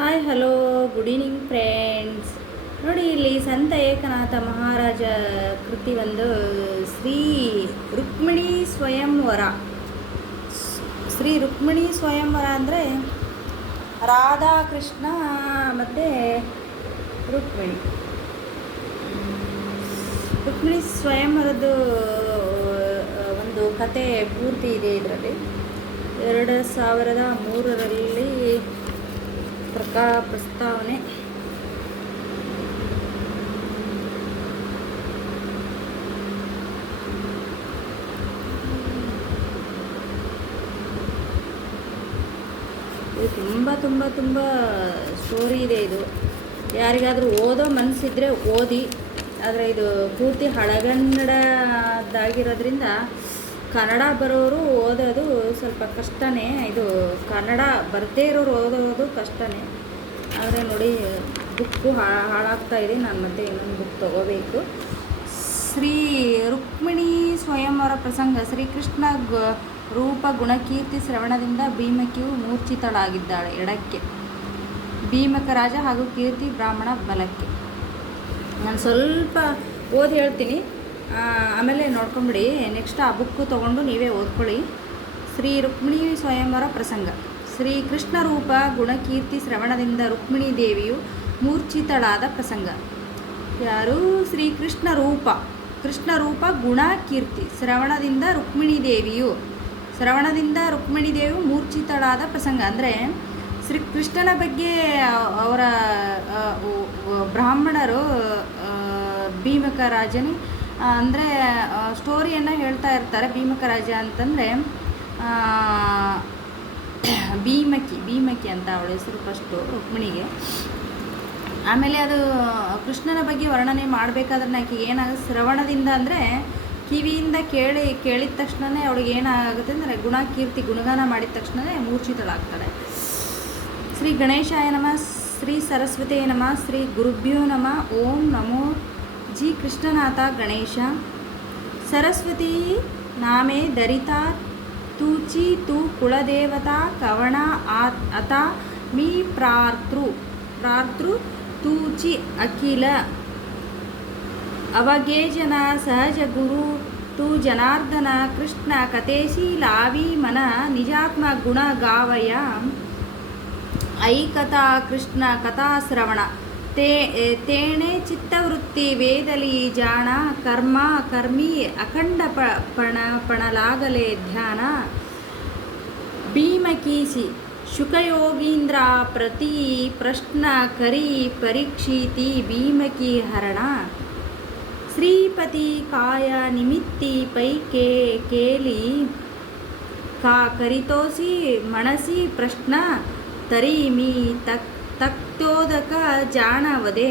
Hi hello good evening friends. ನೋಡಿ, ಇಲ್ಲಿ ಸಂತ ಏಕನಾಥ ಮಹಾರಾಜ ಕೃತಿ ಒಂದು ಶ್ರೀ ರುಕ್ಮಿಣಿ ಸ್ವಯಂವರ. ಶ್ರೀ ರುಕ್ಮಿಣಿ ಸ್ವಯಂವರ ಅಂದರೆ ರಾಧಾ ಕೃಷ್ಣ ಮತ್ತು ರುಕ್ಮಿಣಿ. ರುಕ್ಮಿಣಿ ಸ್ವಯಂವರದ್ದು ಒಂದು ಕತೆ ಪೂರ್ತಿ ಇದೆ ಇದರಲ್ಲಿ. 2003ರಲ್ಲಿ ಪ್ರಸ್ತಾವನೆ. ಇದು ತುಂಬ ಸ್ಟೋರಿ ಇದೆ. ಇದು ಯಾರಿಗಾದರೂ ಓದೋ ಮನಸ್ಸಿದ್ರೆ ಓದಿ. ಆದರೆ ಇದು ಪೂರ್ತಿ ಹಳಗನ್ನಡದಾಗಿರೋದ್ರಿಂದ ಕನ್ನಡ ಬರೋರು ಓದೋದು ಸ್ವಲ್ಪ ಕಷ್ಟನೇ. ಇದು ಕನ್ನಡ ಬರದೇ ಇರೋರು ಓದೋದು ಕಷ್ಟನೇ. ಆದರೆ ನೋಡಿ, ಬುಕ್ಕು ಹಾಳಾಗ್ತಾ ಇದೆ. ನಾನು ಮತ್ತೆ ಇನ್ನೊಂದು ಬುಕ್ ತೊಗೋಬೇಕು. ಶ್ರೀ ರುಕ್ಮಿಣಿ ಸ್ವಯಂವರ ಪ್ರಸಂಗ. ಶ್ರೀಕೃಷ್ಣ ರೂಪ ಗುಣಕೀರ್ತಿ ಶ್ರವಣದಿಂದ ಭೀಮಕಿಯು ಮೂರ್ಛಿತಳಾಗಿದ್ದಾಳೆ ಎಡಕ್ಕೆ, ಭೀಮಕ ರಾಜ ಹಾಗೂ ಕೀರ್ತಿ ಬ್ರಾಹ್ಮಣ ಬಲಕ್ಕೆ. ನಾನು ಸ್ವಲ್ಪ ಓದಿ ಹೇಳ್ತೀನಿ, ಆಮೇಲೆ ನೋಡ್ಕೊಂಬಿಡಿ. ನೆಕ್ಸ್ಟ್ ಆ ಬುಕ್ಕು ತೊಗೊಂಡು ನೀವೇ ಓದ್ಕೊಳ್ಳಿ. ಶ್ರೀ ರುಕ್ಮಿಣಿ ಸ್ವಯಂವರ ಪ್ರಸಂಗ. ಶ್ರೀ ಕೃಷ್ಣ ರೂಪ ಗುಣಕೀರ್ತಿ ಶ್ರವಣದಿಂದ ರುಕ್ಮಿಣಿ ದೇವಿಯು ಮೂರ್ಛಿತಳಾದ ಪ್ರಸಂಗ. ಯಾರು? ಶ್ರೀ ಕೃಷ್ಣ ರೂಪ ಗುಣ ಕೀರ್ತಿ ಶ್ರವಣದಿಂದ ರುಕ್ಮಿಣಿ ದೇವಿಯು ಮೂರ್ಛಿತಳಾದ ಪ್ರಸಂಗ. ಅಂದರೆ ಶ್ರೀಕೃಷ್ಣನ ಬಗ್ಗೆ ಅವರ ಬ್ರಾಹ್ಮಣರು ಭೀಮಕ ರಾಜನೇ ಅಂದರೆ ಸ್ಟೋರಿಯನ್ನು ಹೇಳ್ತಾ ಇರ್ತಾರೆ. ಭೀಮಕ ರಾಜ ಅಂತಂದರೆ ಭೀಮಕಿ ಅಂತ ಅವಳ ಹೆಸರು ಫಸ್ಟು ರುಕ್ಮಿಣಿಗೆ. ಆಮೇಲೆ ಅದು ಕೃಷ್ಣನ ಬಗ್ಗೆ ವರ್ಣನೆ ಮಾಡಬೇಕಾದ್ರೆ ಆಕೆಗೆ ಏನಾಗುತ್ತೆ, ಶ್ರವಣದಿಂದ ಅಂದರೆ ಕಿವಿಯಿಂದ ಕೇಳಿದ ತಕ್ಷಣವೇ ಅವಳಿಗೆ ಏನಾಗುತ್ತೆ ಅಂದರೆ ಗುಣಕೀರ್ತಿ ಗುಣಗಾನ ಮಾಡಿದ ತಕ್ಷಣವೇ ಮೂರ್ಛಿತಳಾಗ್ತಾಳೆ. ಶ್ರೀ ಗಣೇಶಾಯ ನಮಃ, ಶ್ರೀ ಸರಸ್ವತಿಯೇ ನಮಃ, ಶ್ರೀ ಗುರುಭ್ಯೋ ನಮಃ. ಓಂ ನಮೋ ಜಿ ಕೃಷ್ಣನಾಥ ಗಣೇಶ. ಸರಸ್ವತಿ ನಾಮೇ ದರಿತಾ ತೂಚಿ ತು ಕುಲದೇವತಾ ಕವಣ ಅತ ಮೀ ಪ್ರಾರ್ತೃ ತೂಚಿ ಅಖಿಲ ಅವಗೇಜನ ಸಹಜ ಗುರು ತು ಜನಾರ್ದನ ಕೃಷ್ಣ ಕಥೇಶಿ ಲಾವಿ ಮನ ನಿಜಾತ್ಮ ಗುಣ ಗಾವಯ ಐಕಥಾ ಕೃಷ್ಣ ಕಥಾಶ್ರವಣ ತೇಣೆ ಚಿತ್ತವೃತ್ತಿ ವೇದಲಿ ಜಾಣ ಕರ್ಮಿ ಅಖಂಡ ಪಣಲಾಗಲೇ ಧ್ಯಾನ ಭೀಮಕೀಸಿ ಶುಕಯೋಗೀಂದ್ರ ಪ್ರತಿ ಪ್ರಶ್ನ ಕರಿ ಪರೀಕ್ಷಿತಿ ಭೀಮಕಿ ಹರಣ ಶ್ರೀಪತಿ ಕಾಯ ನಿಮಿತ್ತಿ ಪೈಕೆ ಕೇಲಿ ಕರಿತೋಸಿ ಮಣಸಿ ಪ್ರಶ್ನ ತರೀಮಿ ತಕ್ತೋದಕ ಜಾಣವದೆ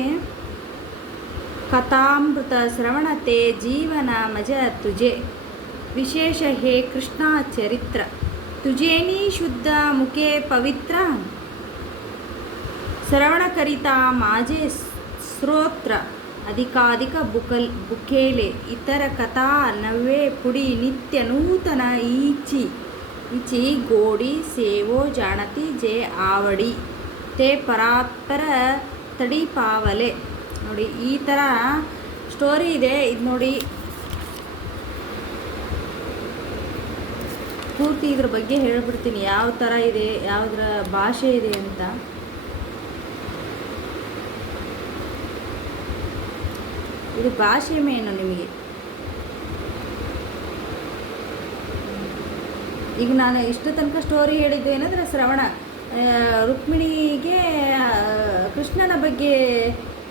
ಕಥಾಮೃತ ಶ್ರವಣತೆ ಜೀವನ ಮಜ ತುಜೆ ವಿಶೇಷ ಹೇ ಕೃಷ್ಣ ಚರಿತ್ರ ತುಜೇನಿ ಶುದ್ಧ ಮುಖೆ ಪವಿತ್ರ ಶ್ರವಣ ಕರಿತಾ ಮಾಜೆ ಶ್ರೋತ್ರ ಅಧಿಕಾಧಿಕ ಬುಕೇಲೆ ಇತರ ಕಥಾ ನವ್ವೆ ಪುಡಿ ನಿತ್ಯ ನೂತನ ಈಚಿ ಗೋಡಿ ಸೇವೋ ಜಾಣತಿ ಜೆ ಆವಡಿ ತೇ ಪರಾತ್ಪರ ತಡಿ ಪಾವಲೆ. ನೋಡಿ, ಈ ಥರ ಸ್ಟೋರಿ ಇದೆ. ಇದು ನೋಡಿ, ಪೂರ್ತಿ ಇದ್ರ ಬಗ್ಗೆ ಹೇಳ್ಬಿಡ್ತೀನಿ, ಯಾವ ಥರ ಇದೆ, ಯಾವುದರ ಭಾಷೆ ಇದೆ ಅಂತ. ಇದು ಭಾಷೆ ಮೇನು ನಿಮಗೆ. ಈಗ ನಾನು ಇಷ್ಟು ತನಕ ಸ್ಟೋರಿ ಹೇಳಿದ್ದು ಏನಂದರೆ ರುಕ್ಮಿಣಿಗೆ ಕೃಷ್ಣನ ಬಗ್ಗೆ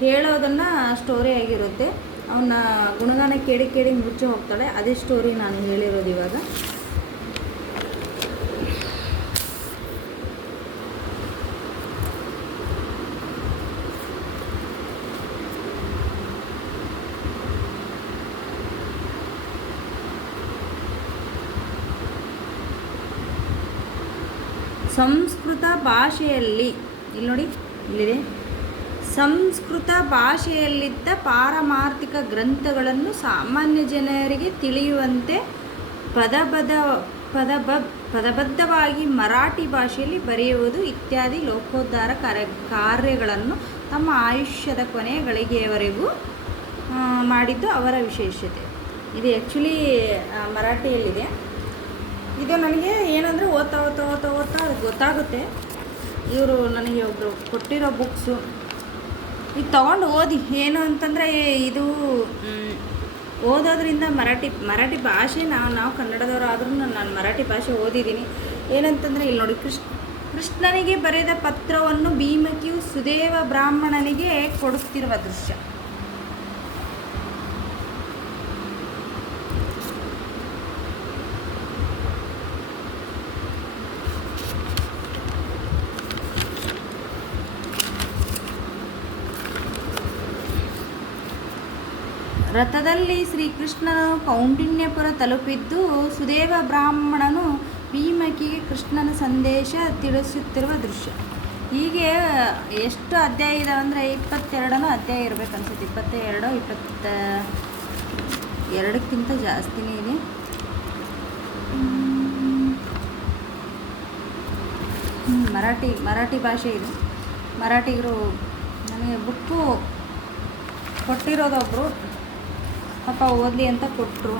ಹೇಳೋದನ್ನು ಸ್ಟೋರಿ ಆಗಿರುತ್ತೆ. ಅವನ ಗುಣಗಾನ ಕೇಳಿ ಮುಚ್ಚಿ ಹೋಗ್ತಾಳೆ. ಅದೇ ಸ್ಟೋರಿ ನಾನು ಹೇಳಿರೋದು ಇವಾಗ. ಸಂಸ್ಕೃತ ಭಾಷೆಯಲ್ಲಿ ಇಲ್ಲಿ ನೋಡಿ, ಇಲ್ಲಿದೆ. ಸಂಸ್ಕೃತ ಭಾಷೆಯಲ್ಲಿದ್ದ ಪಾರಮಾರ್ಥಿಕ ಗ್ರಂಥಗಳನ್ನು ಸಾಮಾನ್ಯ ಜನರಿಗೆ ತಿಳಿಯುವಂತೆ ಪದಬದ್ಧವಾಗಿ ಮರಾಠಿ ಭಾಷೆಯಲ್ಲಿ ಬರೆಯುವುದು ಇತ್ಯಾದಿ ಲೋಕೋದ್ಧಾರ ಕಾರ್ಯಗಳನ್ನು ತಮ್ಮ ಆಯುಷ್ಯದ ಕೊನೆಯ ಗಳಿಗೆಯವರೆಗೂ ಮಾಡಿದ್ದು ಅವರ ವಿಶೇಷತೆ. ಇದು ಆ್ಯಕ್ಚುಲಿ ಮರಾಠಿಯಲ್ಲಿದೆ. ಇದು ನನಗೆ ಏನಂದರೆ ಓದ್ತಾ ಅದು ಗೊತ್ತಾಗುತ್ತೆ. ಇವರು ನನಗೆ ಒಬ್ಬರು ಕೊಟ್ಟಿರೋ ಬುಕ್ಸು ಇದು ತೊಗೊಂಡು ಓದಿ. ಏನು ಅಂತಂದರೆ ಇದು ಓದೋದ್ರಿಂದ ಮರಾಠಿ ಭಾಷೆ ನಾವು ಕನ್ನಡದವರು ಆದ್ರೂ ನಾನು ಮರಾಠಿ ಭಾಷೆ ಓದಿದ್ದೀನಿ. ಏನಂತಂದರೆ ಇಲ್ಲಿ ನೋಡಿ, ಕೃಷ್ಣನಿಗೆ ಬರೆದ ಪತ್ರವನ್ನು ಭೀಮಕಿಯು ಸುದೇವ ಬ್ರಾಹ್ಮಣನಿಗೆ ಕೊಡುತ್ತಿರುವ ದೃಶ್ಯ. ರಥದಲ್ಲಿ ಶ್ರೀಕೃಷ್ಣನು ಕೌಂಡಿನ್ಯಪುರ ತಲುಪಿದ್ದು ಸುದೇವ ಬ್ರಾಹ್ಮಣನು ಭೀಮಕಿಗೆ ಕೃಷ್ಣನ ಸಂದೇಶ ತಿಳಿಸುತ್ತಿರುವ ದೃಶ್ಯ. ಹೀಗೆ ಎಷ್ಟು ಅಧ್ಯಾಯ ಇದಾವೆ ಅಂದರೆ 22 ಅಧ್ಯಾಯ ಇರಬೇಕು ಅನ್ಸುತ್ತೆ. 22-22ಕ್ಕಿಂತ ಜಾಸ್ತಿನೇ ಇದೆ. ಮರಾಠಿ ಭಾಷೆ ಇದು. ಮರಾಠಿಗರು ನನಗೆ ಬುಕ್ಕು ಕೊಟ್ಟಿರೋದೊಬ್ಬರು ಪಾಪ ಓದಲಿ ಅಂತ ಕೊಟ್ಟರು.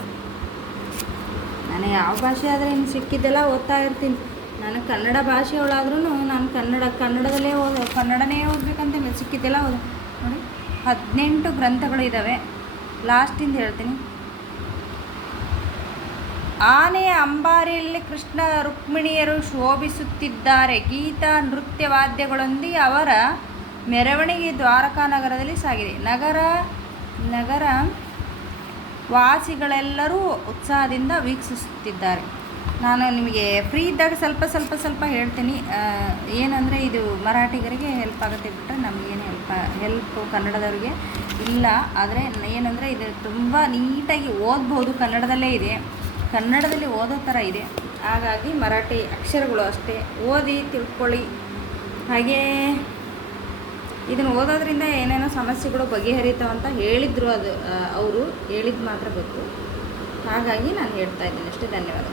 ನಾನು ಯಾವ ಭಾಷೆ ಆದರೆ ಇನ್ನು ಸಿಕ್ಕಿದ್ದೆಲ್ಲ ಓದ್ತಾ ಇರ್ತೀನಿ. ನಾನು ಕನ್ನಡ ಭಾಷೆಯವಳಾದ್ರೂ ನಾನು ಕನ್ನಡದಲ್ಲೇ ಕನ್ನಡನೇ ಓದಬೇಕಂತ ಸಿಕ್ಕಿದ್ದೆಲ್ಲ ನೋಡಿ 18 ಗ್ರಂಥಗಳು ಇದ್ದಾವೆ. ಲಾಸ್ಟಿಂದ ಹೇಳ್ತೀನಿ. ಆನೆಯ ಅಂಬಾರಿಯಲ್ಲಿ ಕೃಷ್ಣ ರುಕ್ಮಿಣಿಯರು ಶೋಭಿಸುತ್ತಿದ್ದಾರೆ. ಗೀತಾ ನೃತ್ಯ ವಾದ್ಯಗಳೊಂದಿಗೆ ಅವರ ಮೆರವಣಿಗೆ ದ್ವಾರಕಾ ನಗರದಲ್ಲಿ ಸಾಗಿದೆ. ನಗರ ವಾಸಿಗಳೆಲ್ಲರೂ ಉತ್ಸಾಹದಿಂದ ವೀಕ್ಷಿಸುತ್ತಿದ್ದಾರೆ. ನಾನು ನಿಮಗೆ ಫ್ರೀ ಇದ್ದಾಗ ಸ್ವಲ್ಪ ಹೇಳ್ತೀನಿ. ಏನಂದರೆ ಇದು ಮರಾಠಿಗರಿಗೆ ಹೆಲ್ಪ್ ಆಗುತ್ತೆ ಬಿಟ್ಟರೆ ನಮಗೇನು ಹೆಲ್ಪ್ ಕನ್ನಡದವ್ರಿಗೆ ಇಲ್ಲ. ಆದರೆ ಏನಂದರೆ ಇದು ತುಂಬ ನೀಟಾಗಿ ಓದ್ಬೋದು. ಕನ್ನಡದಲ್ಲೇ ಇದೆ, ಕನ್ನಡದಲ್ಲಿ ಓದೋ ಥರ ಇದೆ. ಹಾಗಾಗಿ ಮರಾಠಿ ಅಕ್ಷರಗಳು ಅಷ್ಟೇ ಓದಿ ತಿಳ್ಕೊಳ್ಳಿ. ಹಾಗೇ ಇದನ್ನು ಓದೋದ್ರಿಂದ ಏನೇನೋ ಸಮಸ್ಯೆಗಳು ಬಗೆಹರಿತಾವಂತ ಹೇಳಿದರು. ಅದು ಅವರು ಹೇಳಿದ್ದು ಮಾತ್ರ ಗೊತ್ತು. ಹಾಗಾಗಿ ನಾನು ಹೇಳ್ತಾ ಇದ್ದೀನಿ ಅಷ್ಟೇ. ಧನ್ಯವಾದ.